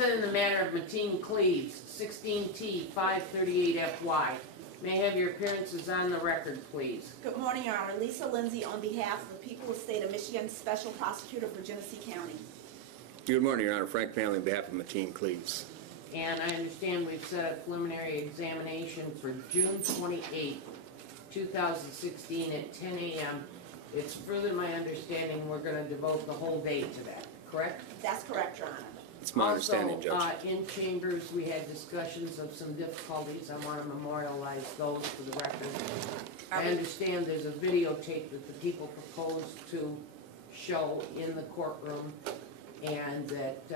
said in the matter of Mateen Cleaves, 16T538FY. May I have your appearances on the record, please? Good morning, Your Honor. Lisa Lindsay on behalf of the people of the state of Michigan, Special Prosecutor for Genesee County. Good morning, Your Honor. Frank Manley on behalf of Mateen Cleaves. And I understand we've set a preliminary examination for June 28, 2016 at 10 a.m. It's further my understanding we're going to devote the whole day to that, correct? That's correct, Your Honor. It's my understanding, Judge. Also, in chambers, we had discussions of some difficulties. I want to memorialize those for the record. I understand there's a videotape that the people proposed to show in the courtroom, and that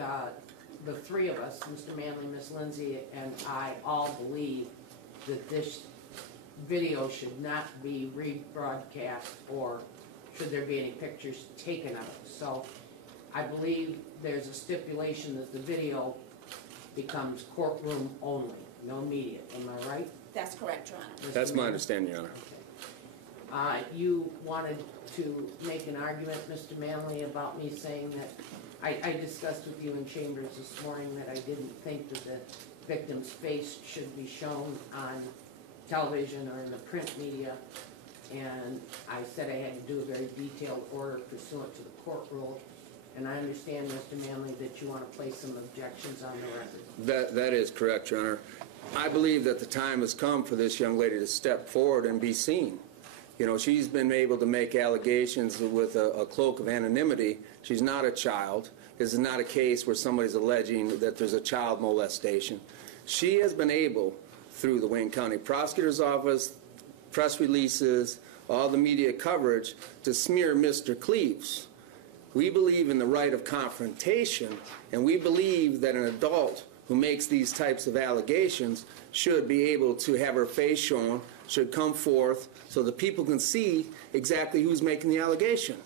the three of us, Mr. Manley, Ms. Lindsay, and I, all believe that this video should not be rebroadcast, or should there be any pictures taken of it. So I believe there's a stipulation that the video becomes courtroom only, no media. Am I right? That's correct, Your Honor. That's my understanding, Your Honor. Okay. You wanted to make an argument, Mr. Manley, about me saying that I discussed with you in chambers this morning that I didn't think that the victim's face should be shown on television or in the print media, and I said I had to do a very detailed order pursuant to the court rule. And I understand, Mr. Manley, that you want to place some objections on the record. That is correct, Your Honor. I believe that the time has come for this young lady to step forward and be seen. You know, she's been able to make allegations with a cloak of anonymity. She's not a child. This is not a case where somebody's alleging that there's a child molestation. She has been able, through the Wayne County Prosecutor's Office, press releases, all the media coverage, to smear Mr. Cleaves. We believe in the right of confrontation, and we believe that an adult who makes these types of allegations should be able to have her face shown, should come forth so that people can see exactly who's making the allegation.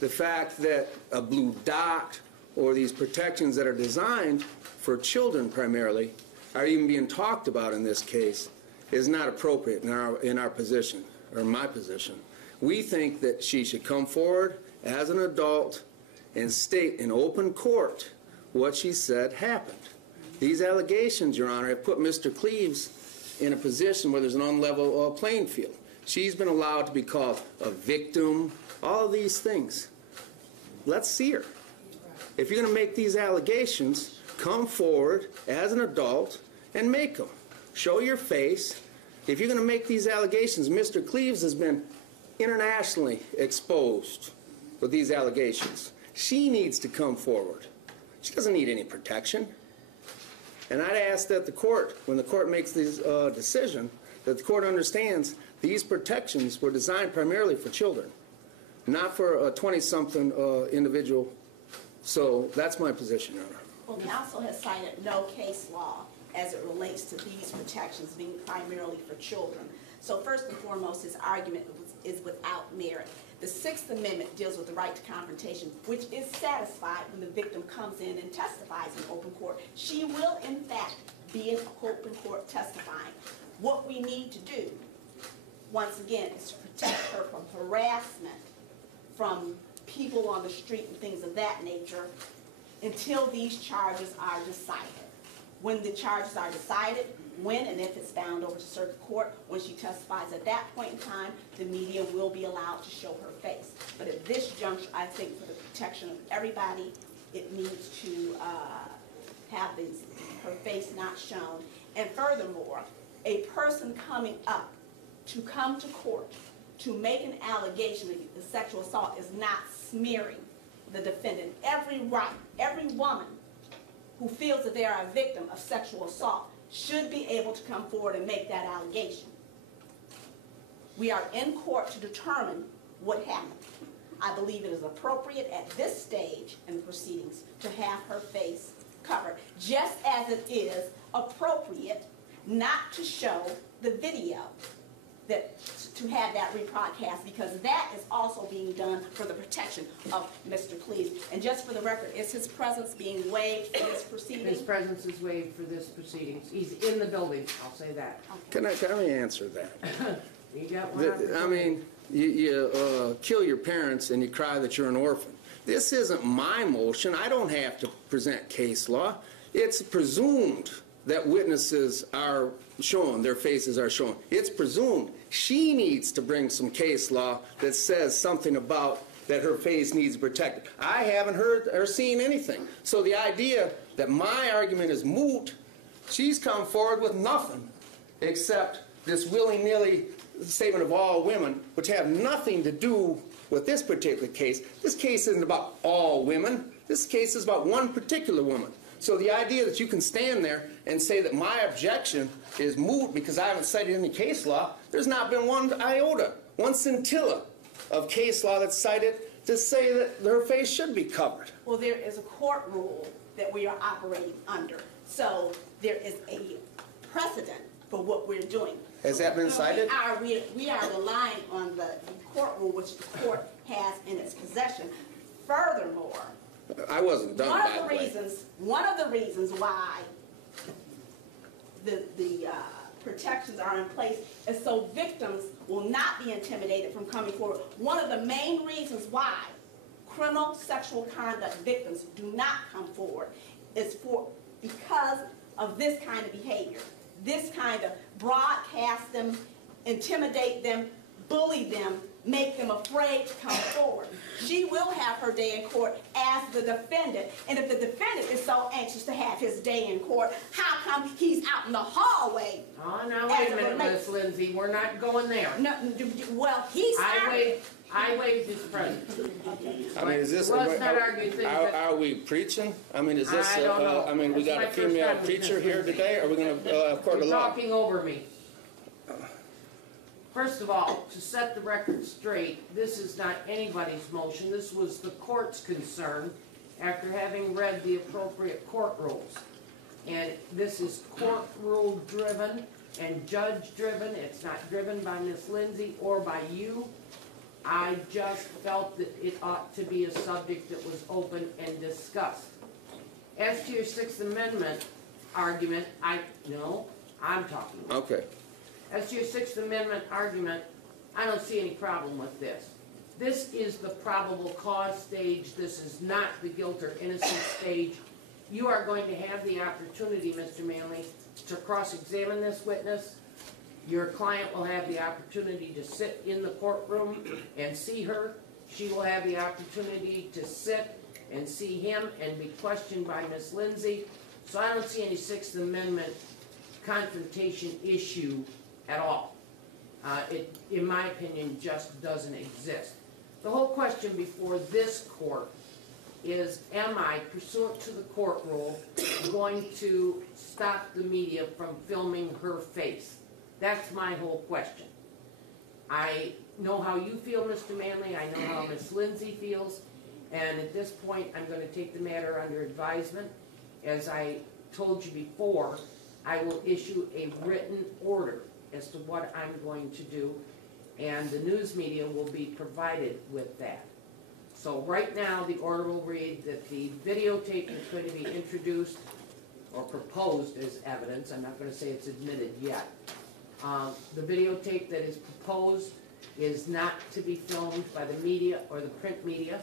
The fact that a blue dot or these protections that are designed for children primarily are even being talked about in this case is not appropriate in our position, or my position. We think that she should come forward as an adult and state in open court what she said happened. These allegations, Your Honor, have put Mr. Cleaves in a position where there's an unlevel playing field. She's been allowed to be called a victim, all of these things. Let's see her. If you're going to make these allegations, come forward as an adult and make them. Show your face. If you're going to make these allegations, Mr. Cleaves has been internationally exposed with these allegations. She needs to come forward. She doesn't need any protection. And I'd ask that the court, when the court makes this decision, that the court understands these protections were designed primarily for children, not for a 20-something individual. So that's my position, Your Honor. Well, counsel has cited no case law as it relates to these protections being primarily for children. So first and foremost, his argument is without merit. The Sixth Amendment deals with the right to confrontation, which is satisfied when the victim comes in and testifies in open court. She will, in fact, be in open court testifying. What we need to do, once again, is to protect her from harassment, from people on the street and things of that nature, until these charges are decided. When the charges are decided, when and if it's found over to circuit court, when she testifies at that point in time, the media will be allowed to show her face. But at this juncture, I think for the protection of everybody, it needs to have her face not shown. And furthermore, a person coming up to come to court to make an allegation of the sexual assault is not smearing the defendant. Every woman who feels that they are a victim of sexual assault should be able to come forward and make that allegation. We are in court to determine what happened. I believe it is appropriate at this stage in the proceedings to have her face covered, just as it is appropriate not to show the video, to have that rebroadcast, because that is also being done for the protection of Mr. Cleaves. And just for the record, is his presence being waived for this proceeding? His presence is waived for this proceedings. He's in the building, I'll say that. Okay. Can I answer that? You got one. I mean, you kill your parents and you cry that you're an orphan. This isn't my motion. I don't have to present case law. it's presumed that witnesses are shown, their faces are shown. It's presumed. She needs to bring some case law that says something about that her face needs protected. I haven't heard or seen anything. So the idea that my argument is moot, she's come forward with nothing except this willy-nilly statement of all women, which have nothing to do with this particular case. This case isn't about all women. This case is about one particular woman. So the idea that you can stand there and say that my objection is moot because I haven't cited any case law, there's not been one iota, one scintilla of case law that's cited to say that her face should be covered. Well, there is a court rule that we are operating under. So there is a precedent for what we're doing. Has that been cited? We are relying on the court rule which the court has in its possession. Furthermore, I wasn't done, by the way. One of the reasons why the protections are in place is so victims will not be intimidated from coming forward. One of the main reasons why criminal sexual conduct victims do not come forward is because of this kind of behavior. This kind of broadcast them, intimidate them, bully them, make them afraid to come forward. She will have her day in court as the defendant. And if the defendant is so anxious to have his day in court, how come he's out in the hallway? Oh, now wait a minute, Miss Lindsay. We're not going there. No, well, he's I waived his presence. I mean, is this? Let's not argue things Are we preaching? I mean, is this? I don't know. I mean, we got a female preacher here today. Are we going to court of You're law? talking over me. First of all, to set the record straight, this is not anybody's motion. This was the court's concern after having read the appropriate court rules. And this is court rule driven and judge driven. It's not driven by Miss Lindsay or by you. I just felt that it ought to be a subject that was open and discussed. As to your Sixth Amendment argument, I'm talking. Okay. As to your Sixth Amendment argument, I don't see any problem with this. This is the probable cause stage. This is not the guilt or innocence stage. You are going to have the opportunity, Mr. Manley, to cross-examine this witness. Your client will have the opportunity to sit in the courtroom and see her. She will have the opportunity to sit and see him and be questioned by Miss Lindsay. So I don't see any Sixth Amendment confrontation issue at all. It, in my opinion, just doesn't exist. The whole question before this court is, am I, pursuant to the court rule, going to stop the media from filming her face? That's my whole question. I know how you feel, Mr. Manley. I know how Miss Lindsay feels. And at this point, I'm going to take the matter under advisement. As I told you before, I will issue a written order as to what I'm going to do, and the news media will be provided with that. So right now, the order will read that the videotape is going to be introduced or proposed as evidence. I'm not going to say it's admitted yet. The videotape that is proposed is not to be filmed by the media or the print media,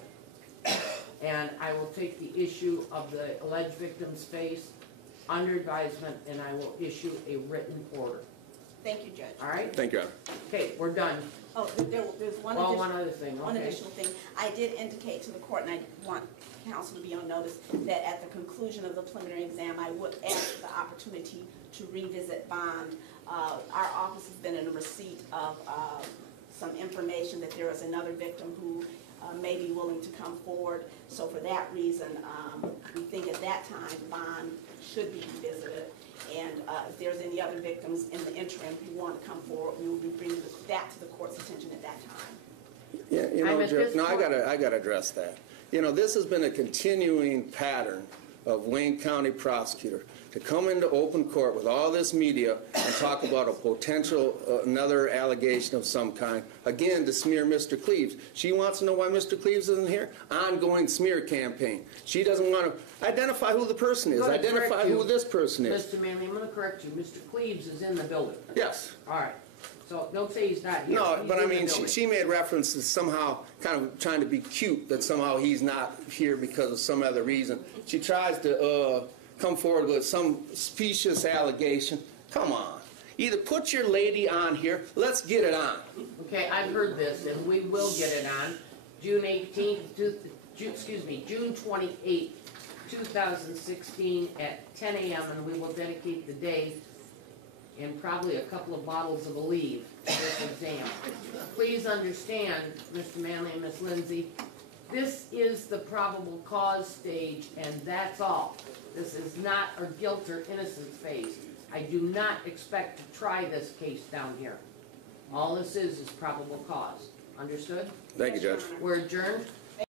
and I will take the issue of the alleged victim's face under advisement, and I will issue a written order. Thank you, Judge. All right? Thank you, Honor. Okay, we're done. Oh, there's one other thing, one okay. additional thing. I did indicate to the court, and I want counsel to be on notice, that at the conclusion of the preliminary exam, I would ask the opportunity to revisit bond. Our office has been in receipt of some information that there is another victim who may be willing to come forward. So for that reason, we think at that time bond should be revisited. And if there's any other victims in the interim who want to come forward, we will be bringing that to the court's attention at that time. Yeah, you know, Jeff, no, I got to address that. You know, this has been a continuing pattern of Wayne County prosecutor to come into open court with all this media and talk about a potential, another allegation of some kind, again, to smear Mr. Cleaves. She wants to know why Mr. Cleaves isn't here. Ongoing smear campaign. She doesn't want to identify who the person is, identify who this person is. Mr. Manley, I'm going to correct you. Mr. Cleaves is in the building. Yes. All right. So don't say he's not here. No, He's but I in the mean, building. she made references somehow kind of trying to be cute that somehow he's not here because of some other reason. She tries to come forward with some specious allegation. Come on. Either put your lady on here, let's get it on. Okay, I've heard this, and we will get it on June 18th, June 28th, 2016 at 10 a.m., and we will dedicate the day and probably a couple of bottles of Aleve to this exam. Please understand, Mr. Manley and Ms. Lindsay, this is the probable cause stage, and that's all. This is not a guilt or innocence phase. I do not expect to try this case down here. All this is probable cause. Understood? Thank you, Judge. Yes, Your Honor. We're adjourned.